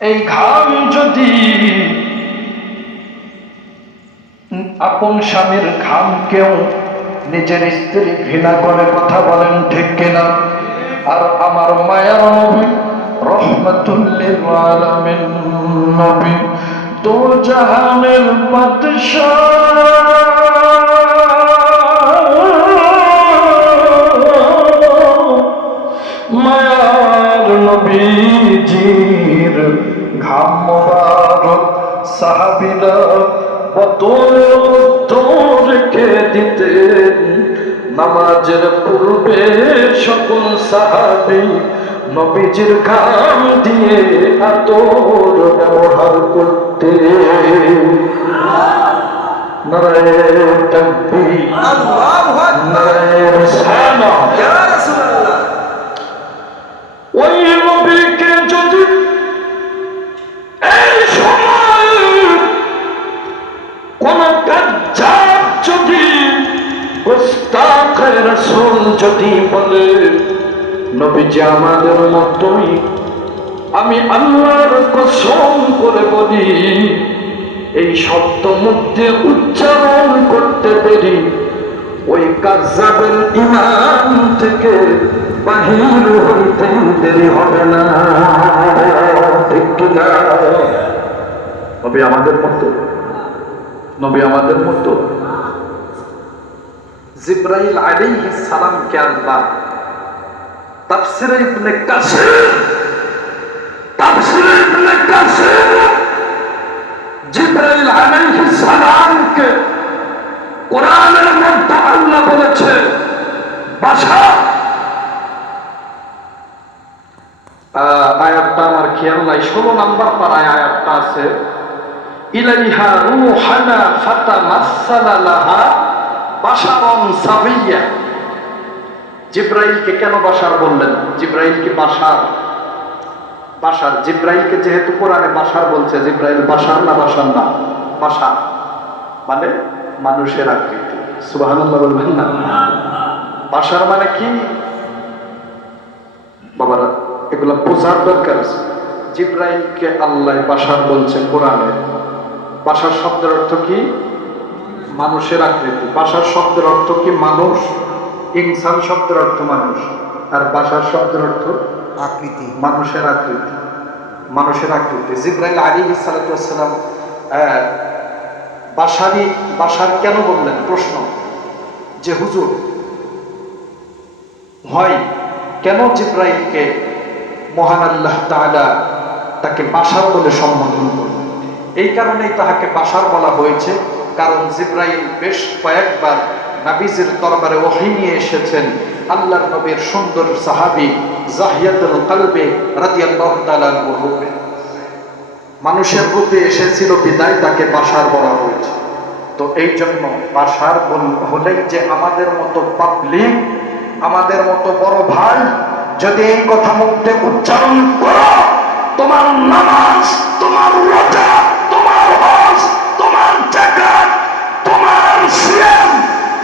এই ঘাম যদি আপন স্বামীর ঘাম কেউ নিজের স্ত্রী ঘৃণা করে, কথা বলেন ঠিক কিনা? আর আমার মায়ার নবী রহমাতুল লিল আলামিন নবী দো জাহানের বাদশাহ, মায়ার নবীজির ঘাম মোবারক সাহাবীরা বোতল রেখে দিতেন। নামাজের পূর্বে সকল সাহাবী নবীজির ঘাম দিয়ে আতর ব্যবহার করতে। নারায়ে তাকবীর, আল্লাহু আকবার, নারায়ে রিসালাত, ইয়া রাসূলুল্লাহ। ওই নবীকে যদি এই সময় কোন কাজ্জাব যদি গোস্তাখে রাসূল যদি বলে নবীজি আমাদের মতোই, আমি আল্লাহর কসম করে বলি এই শব্দ মধ্যে উচ্চারণ করতে দেরি ওই কাজ্জাবের ঈমান থেকে বাহির হইতে দেরি হবে না, ঠিক কিনা? নবী আমাদের মতো, নবী আমাদের মতো। জিবরাইল আলাইহিস সালাম কে আল্লাহ তাফসীরে ইবনে কাসির, তাফসীরে ইবনে কাসির জিবরাইল আলাইহিস সালামকে কোরআনের মধ্যে আল্লাহ বলেছে বাশা, আয়াতটা আমার খেয়াল নাই, 16 নাম্বার পারায় আয়াতটা আছে, ইলাইহা রূহানা ফাতামাসসালা লাহা বাশারান সাবিয়্যা। জিবরাইলকে কেন বাশার বললেন? জিবরাইল কি বাশার? বাশার, জিবরাইলকে যেহেতু কোরআনে বাশার বলছে, জিবরাইল বাশার না? বাশার না, বাশার মানে মানুষের আকৃতি। সুবহানাল্লাহ বলবেন না? বাশার মানে কি বাবারা? এগুলা বোঝার দরকার আছে। জিবরাইলকে আল্লাহ বাশার বলছেন কোরআনে। বাশার শব্দের অর্থ কি? মানুষের আকৃতি। বাশার শব্দের অর্থ কি? মানুষ। ইনসান শব্দের অর্থ মানুষ, আর বাশার শব্দের অর্থ আকৃতি, মানুষের আকৃতি, মানুষের আকৃতি। জিবরাইল আলাইহিস সালাতু ওয়াস সালাম বাশার কেন বললেন? প্রশ্ন যে হুজুর হয় কেন জিবরাইলকে মহান আল্লাহ তাআলা তাকে বাশার বলে সম্বোধন করলেন? এই কারণেই তাহাকে বাশার বলা হয়েছে, কারণ জিবরাইল বেশ কয়েকবার নবীজির দরবারে ওহী নিয়ে এসেছেন। আল্লাহর নবীর সুন্দর সাহাবী যাহিয়াতুল কলবে রাদিয়াল্লাহু তাআলা আনহু রূপে, মানুষের রূপে এসেছিল বিদায় তাকে বাশার বলা হয়েছে। তো এই জন্য বাশার হলেই যে আমাদের মতো পাবলিক, আমাদের মতো বড় ভাই যদি এই কথা মুখে উচ্চারণ করো, তোমার নামাজ, তোমার রোজা, তোমার হজ, তোমার যাকাত, তোমার সিয়াম,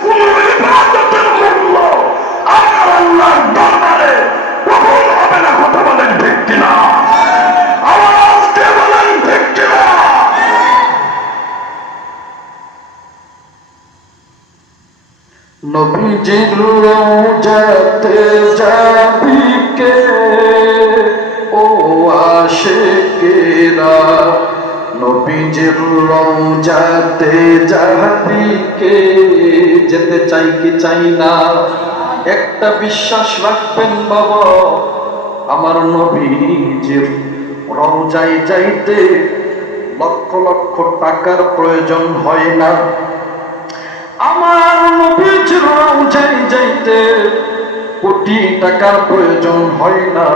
কোন ইবাদতের মূল্য আমার আল্লাহর দরবারে কবুল হবে না। কথা বলেন ঠিক কিনা? আওয়াজ দিয়ে বলেন ঠিক কিনা? নবীজির রওজাতে যাবি কে ও আশিকেরা, নবীজির রওজাতে যাবি কে? যেতে চাই কি চাই না, একটা বিশ্বাস রাখবেন বাবা, আমার নবীজির রওজায় যাইতে লক্ষ লক্ষ টাকার প্রয়োজন হয় না। আমার নবীজির রওজায় যাইতে কোটি টাকার প্রয়োজন হয় না।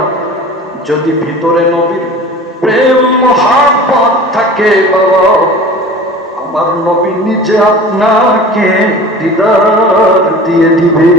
যদি ভিতরে নবীর প্রেম মহব্বত থাকে বাবা, আমার নবী নিজে আপনাকে দিদার দিয়ে দিবে।